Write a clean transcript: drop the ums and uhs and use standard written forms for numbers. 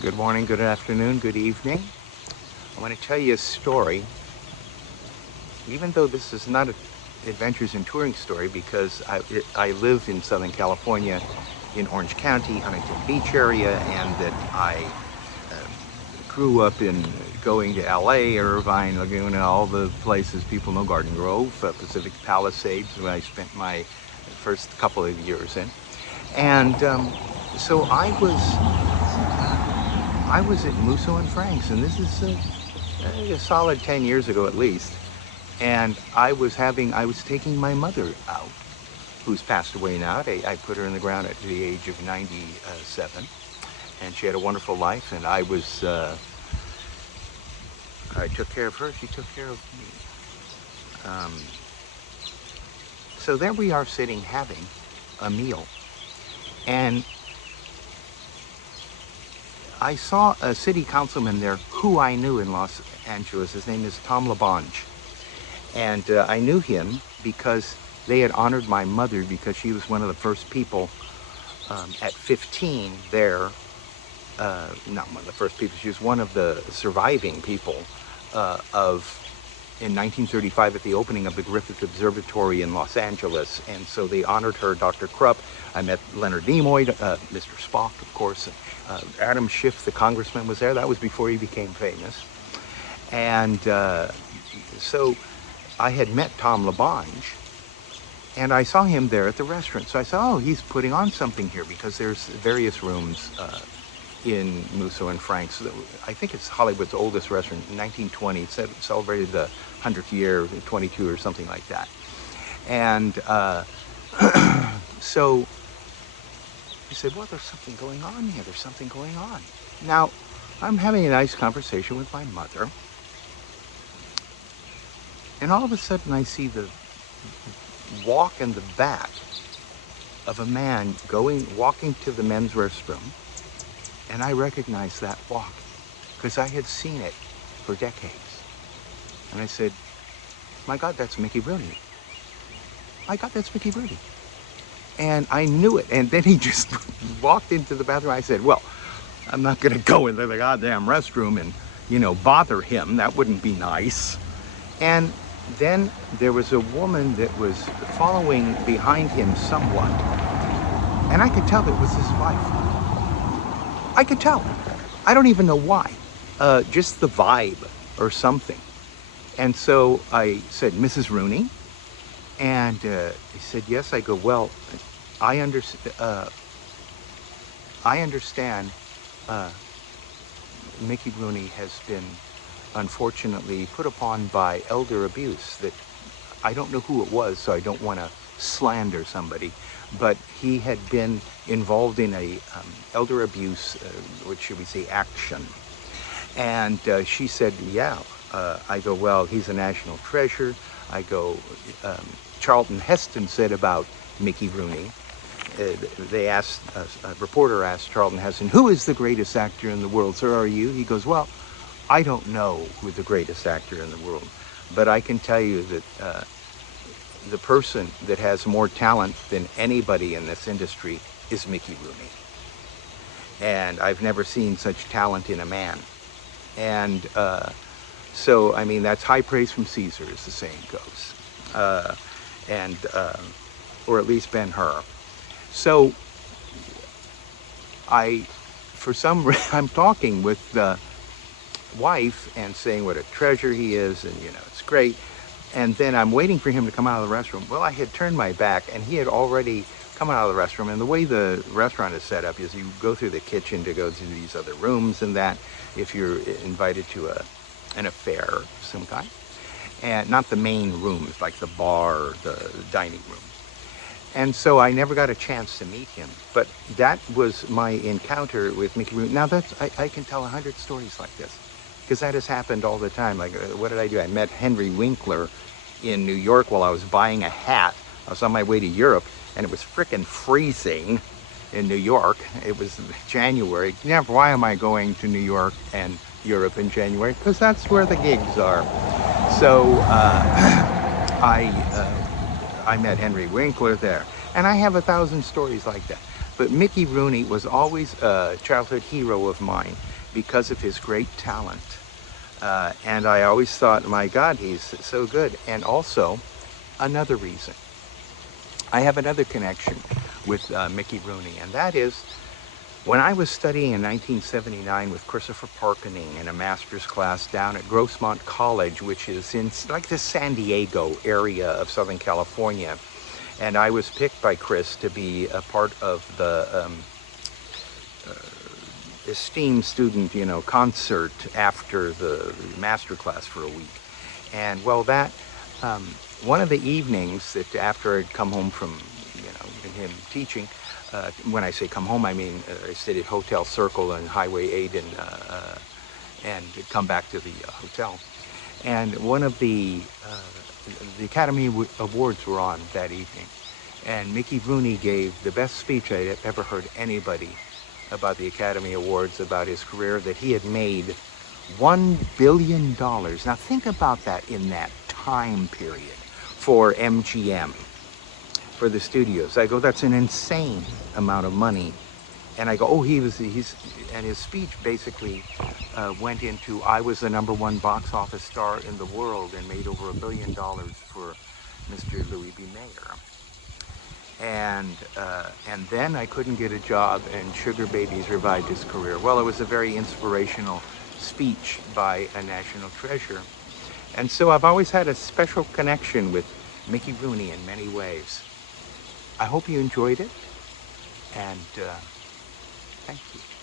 Good morning, good afternoon, good evening. I want to tell you a story, even though this is not an adventures in touring story, because I live in Southern California in Orange County, Huntington Beach area, and that I grew up in going to LA, Irvine, Laguna, all the places people know, Garden Grove, Pacific Palisades, where I spent my first couple of years in. And so I was at Musso and Frank's, and this is a solid 10 years ago at least. And I was taking my mother out, who's passed away now. I put her in the ground at the age of 97, and she had a wonderful life. And I took care of her. She took care of me. So there we are sitting having a meal, and I saw a city councilman there who I knew in Los Angeles. His name is Tom LaBonge. And I knew him because they had honored my mother because she was one of the first people at 15 there. Not one of the first people, she was one of the surviving people in 1935 at the opening of the Griffith Observatory in Los Angeles. And so they honored her, Dr. Krupp. I met Leonard Nimoy, Mr. Spock, of course. Adam Schiff, the congressman, was there. That was before he became famous. And so I had met Tom LaBonge, and I saw him there at the restaurant. So I said, oh, he's putting on something here, because there's various rooms in Musso and Frank's. I think it's Hollywood's oldest restaurant. In 1920, it celebrated the 100th year, 22 or something like that. And so he said, well, there's something going on here. There's something going on. Now, I'm having a nice conversation with my mother, and all of a sudden I see the walk in the back of a man walking to the men's restroom, and I recognized that walk because I had seen it for decades. And I said, my God, that's Mickey Rooney. My God, that's Mickey Rooney. And I knew it. And then he just walked into the bathroom. I said, well, I'm not going to go into the goddamn restroom and, bother him. That wouldn't be nice. And then there was a woman that was following behind him somewhat. And I could tell that it was his wife. I could tell. I don't even know why. Just the vibe or something. And so I said, Mrs. Rooney? And he said, yes. I go, well, I understand Mickey Rooney has been unfortunately put upon by elder abuse. That I don't know who it was, so I don't want to slander somebody, but he had been involved in a elder abuse, what should we say, action. And she said, yeah. I go, well, he's a national treasure. I go, Charlton Heston said about Mickey Rooney, a reporter asked Charlton Heston, who is the greatest actor in the world, sir, are you? He goes, well, I don't know who the greatest actor in the world, but I can tell you that the person that has more talent than anybody in this industry is Mickey Rooney. And I've never seen such talent in a man. And so, I mean, that's high praise from Caesar, as the saying goes. Or at least Ben-Hur. So I'm talking with the wife and saying what a treasure he is, and it's great. And then I'm waiting for him to come out of the restroom. Well, I had turned my back, and he had already come out of the restroom. And the way the restaurant is set up is you go through the kitchen to go to these other rooms and that, if you're invited to an affair of some kind. And not the main rooms, like the bar or the dining room. And so I never got a chance to meet him. But that was my encounter with Mickey Rooney. Now I can tell 100 stories like this, because that has happened all the time. Like, what did I do? I met Henry Winkler in New York while I was buying a hat. I was on my way to Europe, and it was frickin' freezing in New York. It was January. Yeah, why am I going to New York and Europe in January? Because that's where the gigs are. So I met Henry Winkler there, and I have 1,000 stories like that. But Mickey Rooney was always a childhood hero of mine. because of his great talent. And I always thought, my God, he's so good. And also, another reason, I have another connection with Mickey Rooney, and that is when I was studying in 1979 with Christopher Parkening in a master's class down at Grossmont College, which is in like the San Diego area of Southern California. And I was picked by Chris to be a part of the esteemed student, concert after the master class for a week. And well, that one of the evenings that after I'd come home from, him teaching, when I say come home, I mean I stayed at Hotel Circle and Highway 8 and come back to the hotel. And one of the Academy Awards were on that evening. And Mickey Rooney gave the best speech I'd ever heard anybody about the Academy Awards, about his career, that he had made $1 billion. Now think about that in that time period for MGM, for the studios. I go, that's an insane amount of money. And I go, oh, and his speech basically went into, I was the #1 box office star in the world and made over $1 billion for Mr. Louis B. Mayer. And then I couldn't get a job, and Sugar Babies revived his career. Well, it was a very inspirational speech by a national treasure. And so I've always had a special connection with Mickey Rooney in many ways. I hope you enjoyed it, and thank you.